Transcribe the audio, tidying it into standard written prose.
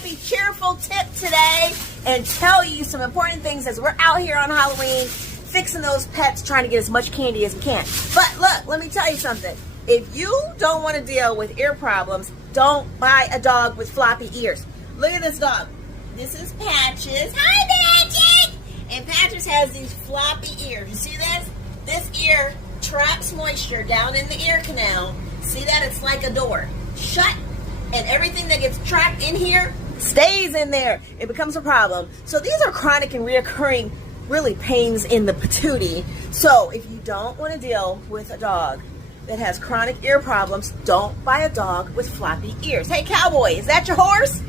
happy, cheerful tip today and tell you some important things as we're out here on Halloween fixing those pets, trying to get as much candy as we can. But look, let me tell you something. If you don't want to deal with ear problems, don't buy a dog with floppy ears. Look at this dog. This is Patches. Hi, Patches! And Patches has these floppy ears. You see this? This ear traps moisture down in the ear canal. See that? It's like a door. Shut. And everything that gets trapped in here stays in there. It becomes a problem. So these are chronic and reoccurring, really, pains in the patootie. So if you don't want to deal with a dog that has chronic ear problems, don't buy a dog with floppy ears. Hey, Cowboy, is that your horse?